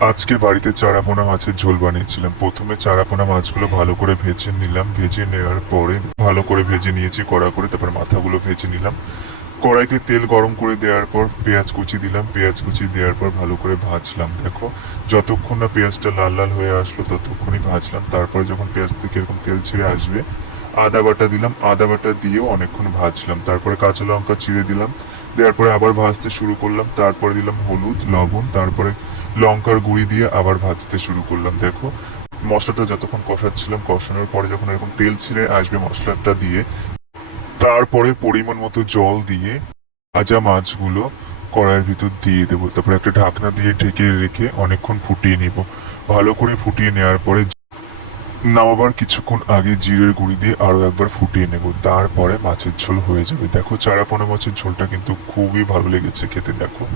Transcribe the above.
আজকে বাড়িতে চারাপোনা মাছের ঝোল বানিয়েছিলাম। প্রথমে চারাপোনা মাছগুলো ভালো করে ভেজে নিলাম। ভেজে নেওয়ার পরে ভালো করে ভেজে নিয়েছি, কড়া করে, তারপর মাথাগুলো ভেজে নিলাম। কড়াইতে তেল গরম করে দেওয়ার পর পেঁয়াজ কুচি দিলাম। পেঁয়াজ কুচি দেওয়ার পর ভালো করে ভাজলাম। দেখো, যতক্ষণ না পেঁয়াজটা লাল লাল হয়ে আসলো, ততক্ষণই ভাজলাম। তারপরে যখন পেঁয়াজ থেকে এরকম তেল ছেড়ে আসবে, আদা বাটা দিলাম। আদা বাটা দিয়েও অনেকক্ষণ ভাজলাম। তারপরে কাঁচা লঙ্কা চিড়ে দিলাম। দেওয়ার পরে আবার ভাজতে শুরু করলাম, তারপরে দিলাম হলুদ, লবণ, তারপরে লঙ্কার গুঁড়ি দিয়ে আবার ভাজতে শুরু করলাম। দেখো, মশলাটা যতক্ষণ কষাচ্ছিলাম, কষানোর পরে যখন এরকম তেল ছিঁড়ে আসবে মশলাটা দিয়ে, তারপরে পরিমাণ মতো জল দিয়ে ভাজা মাছগুলো কড়াইয়ের ভিতর দিয়ে দেবো। তারপরে একটা ঢাকনা দিয়ে ঢেকে রেখে অনেকক্ষণ ফুটিয়ে নিব। ভালো করে ফুটিয়ে নেওয়ার পরে নামাবার কিছুক্ষণ আগে জিরের গুঁড়ি দিয়ে আরও একবার ফুটিয়ে নেব, তারপরে মাছের ঝোল হয়ে যাবে। দেখো, চারাপোনা মাছের ঝোলটা কিন্তু খুবই ভালো লেগেছে খেতে, দেখো।